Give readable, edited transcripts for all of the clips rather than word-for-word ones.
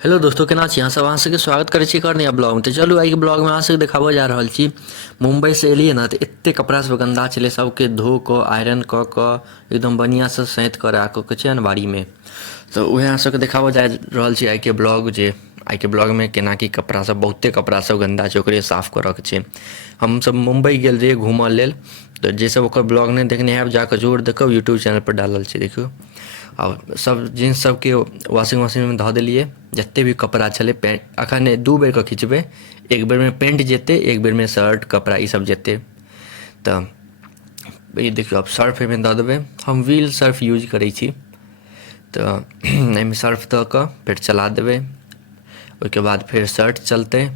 Hello दोस्तों, केना छी अहाँ सब? अहाँ सबके स्वागत करै छी एक और नया ब्लॉग में। तो चलू आइ के ब्लॉग में अहाँ सबके देखाबऽ जा रहल छी। मुंबई से एलियै ना, तो एते कपड़ा सब गंदा छलै, सबके धो कऽ आयरन कऽ कऽ एकदम बढ़िया से सैंत कऽ राखऽ के छै अनबारी में। तो उहे अहाँ सबके देखाबऽ जा रहल छी आइ के ब्लॉग, जे आइ के ब्लॉग में केना कि कपड़ा सब, बहुते कपड़ा सब गंदा छै, ओकरे साफ करऽ के छै। हम सब मुंबई गेल रहियै घूमऽ लेल, तो जे सब ओकर ब्लॉग नहीं देखने हैब जाकऽ जरूर देखब, यूट्यूब चैनल पर डालल छै, देखियौ। आओर सब जीन्स सबके वॉशिंग मशीन में धऽ देलियै। जते भी कपड़ा छलै पैंट, अखन दू बेर के खिचबै, एक बेर में पैंट जेतै, एक बेर में शर्ट कपड़ा ई सब जेतै। तऽ ई देखियौ, आब सर्फ एहिमे दऽ देबै। हम व्हील सर्फ यूज करै छी, तऽ एहिमे सर्फ दऽ कऽ फेर चला देबै। ओहिके बाद फेर शर्ट चलतै।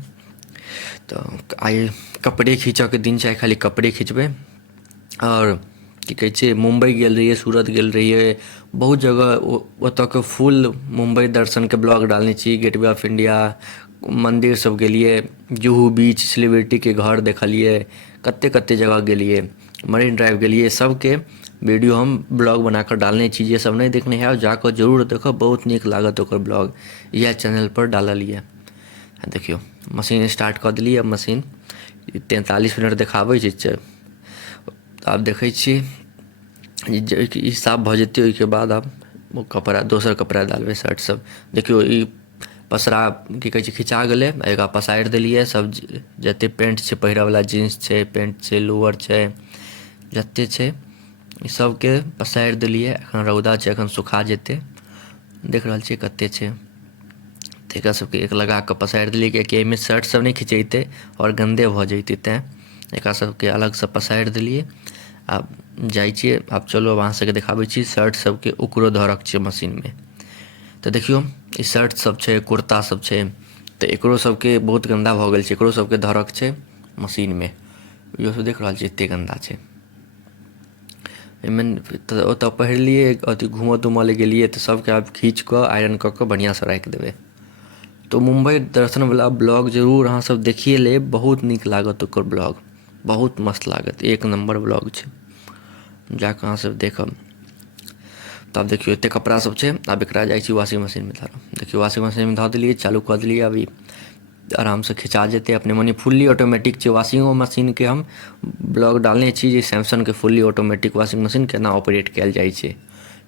तऽ आइ कपड़े खींचऽके दिन छै, आइ खाली कपड़े खींचबै। आओर की कहै छै, मुम्बई गेल रहियै, सूरत गेल रहियै, बहुत जगह ओतऽके फुल मुम्बई दर्शनके ब्लॉग डालने छी। गेटवे ऑफ इण्डिया, मन्दिर सब गेलियै, जुहू बीच, सेलिब्रिटीके घर देखलियै, कते कते जगह गेलियै, मरीन ड्राइव गेलियै, सबके वीडियो हम ब्लॉग बनाकर डालने छी। जे सब नहीं देखने हैब जाकऽ जरूर देखब, बहुत नीक लागत ओकर ब्लॉग, इएह चैनल पर डालल यऽ। देखियौ मशीन स्टार्ट कऽ देलियै। अब मशीन 43 मिनट देखाबै छै। आब देखै छी ई साफ भऽ जेतै, ओहिके बाद आब ओ कपड़ा, दोसर कपड़ा डालबै, शर्ट सब। देखियौ ई पसरा की कहै छै खिचा गेलै, एकरा पसारि देलियै। सब जते पेंट छै पहिरऽवला, जीन्स छै, पेंट छै, लोअर छै, जते छै ई सबके पसारि देलियै। एखन रौदा छै, एखन सुखा जेतै। देख रहल छियै कते छै, तऽ एकरा सबके एक लगा कऽ पसारि देलियै, किएकि एहिमे शर्ट सब नहि खिचेतै आओर गन्दे भऽ जैतै, तेँ एकरा सबके अलगसँ पसारि देलियै। आब जाइ छियै, आब चलू आब अहाँ सबके देखाबै छी शर्ट सबके ओकरो धरक छै मशीन में। तऽ देखियौ ई शर्ट सब छै, कुर्ता सब छै, तऽ एकरो सबके बहुत गन्दा भऽ गेल छै, एकरो सबके धरक छै मशीन में। इहो सब देख रहल छियै एते गन्दा छै। एहिमे तऽ ओतऽ पहिरलियै, अथी घूमऽ तूमऽ लए गेलियै, तऽ सबके आब खींच कऽ आयरन कऽ कऽ बढ़िआँसँ राखि देबै। तो मुम्बई दर्शनवला ब्लॉग जरूर अहाँसब देखिए लेब, बहुत नीक लागत ओकर ब्लॉग, बहुत मस्त लागत, एक नम्बर ब्लॉग छै, जाकऽ अहाँसब देखब। तऽ आब देखियौ एते कपड़ा सब छै, आब एकरा जाइ छी वॉशिंग मशीन में धरऽ। देखियौ वॉशिंग मशीन में धऽ देलियै, चालू कऽ देलियै। अभी आरामसँ खिचा जेतै अपने मने, फुल्ली ऑटोमेटिक छै वॉशिंगो मशीनके। हम ब्लॉग डालने छी जे सैमसंगके फुल्ली ऑटोमेटिक वॉशिंग मशीन केना ऑपरेट कयल जाइ छै।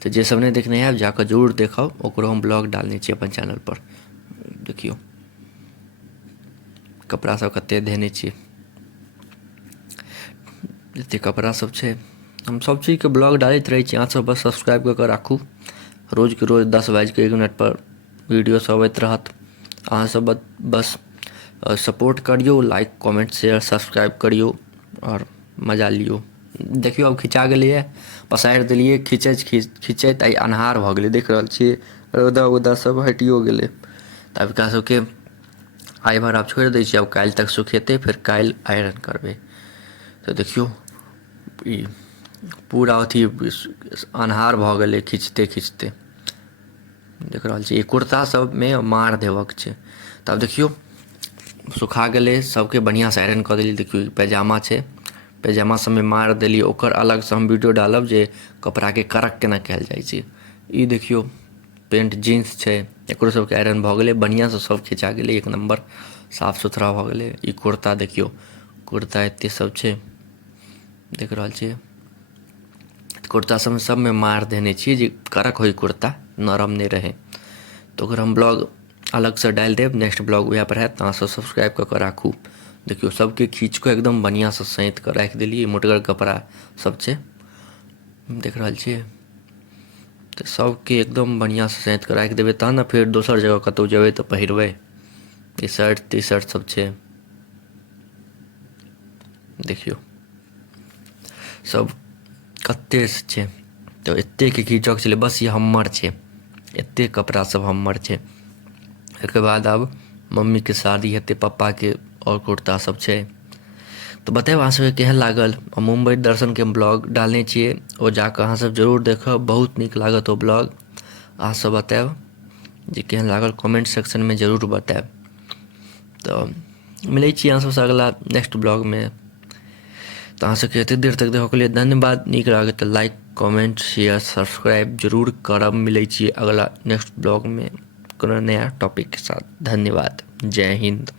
तऽ जे सब नहीं देखने हैब जाकऽ जरूर देखब, ओकरो हम ब्लॉग डालने छी अपन चैनल पर। देखियौ कपड़ा सब कते धेने छियै, एते कपड़ा सब छै। हम सब चीजके ब्लॉग डालैत रहै छी, अहाँसब बस सब्सक्राइब कऽ कऽ राखू। रोजके रोज 10:01 पर वीडियो सब अबैत रहत। अहाँसब बस सपोर्ट करियौ, लाइक कमेंट शेयर सब्सक्राइब करियौ आओर मजा लियौ। देखियौ आब खिचा गेलैए, पसारि देलियै, खिचैत खिचैत आइ अन्हार भऽ गेलै, देख रहल छियै रौदा उदा सब हटियो गेलै। तऽ आब एकरा सबके आइ भर आब छोड़ि दै छियै, आब काल्हि तक सुखेतै, फेर काल्हि आयरन करबै। तऽ देखियौ ई पूरा अथी अन्हार भऽ गेलै खिचते खिचते, देख रहल छियै। ई कुर्ता सबमे मार देबऽके छै। तऽ आब देखियौ सुखा गेलै, सबके बढ़िआँसँ आयरन कऽ देलियै। देखियौ ई पैजामा छै, पैजामा सबमे मार देलियै, ओकर अलगसँ हम वीडियो डालब जे कपड़ाके करक केना कयल जाइ छै। ई देखियौ पेंट जीन्स छै, एकरो सबके आयरन भऽ गेलै, बढ़िआँसँ सब खिचा गेलै, एक नम्बर साफ सुथरा भऽ गेलै। ई कुर्ता देखियौ, कुर्ता एते सब छै, देख रहल छियै। कुर्ता सबमे मार देने छियै जे कड़क होइ कुर्ता, नरम नहि रहै। तऽ ओकर हम ब्लॉग अलगसँ डालि देब, नेक्स्ट ब्लॉग उएहपर हैत, अहाँसब सब्सक्राइब कऽ कऽ राखू। देखियौ सबके खींच कऽ एकदम बढ़िआँसँ सैंत कऽ राखि देलियै, मोटगर कपड़ा सब छै, देख रहल छियै। तऽ सबके एकदम बढ़िआँसँ सैंत कऽ राखि देबै, तहन ने फेर दोसर जगह कतहु जेबै तऽ पहिरबै। ई शर्ट टी शर्ट सब छै, देखियौ सब कते छै। तऽ एतेक खीचऽके छलै, बस ई हम्मर छै, एतेक कपड़ा सब हम्मर छै। एहिके बाद आब मम्मीके शादी हेतै, पप्पाके आओर कुर्ता सब छै। तऽ बतायब अहाँ सबके केहन लागल। मुम्बई दर्शनके हम ब्लॉग डालने छियै, ओ जाकऽ अहाँसब जरूर देखब, बहुत नीक लागत ओ ब्लॉग। अहाँसब बतायब जे केहन लागल, कमेंट सेक्शनमे जरूर बतायब। तऽ मिलै छी अहाँ सबसँ अगला नेक्स्ट ब्लॉगमे। तऽ अहाँ सबके एतेक देर तक देखऽके लिए धन्यवाद। नीक लागत तऽ लाइक कमेंट शेयर सब्सक्राइब जरूर करब। मिलै छी अगला नेक्स्ट ब्लॉगमे। कोनो नया टॉपिक के साथ। धन्यवाद। जय हिंद।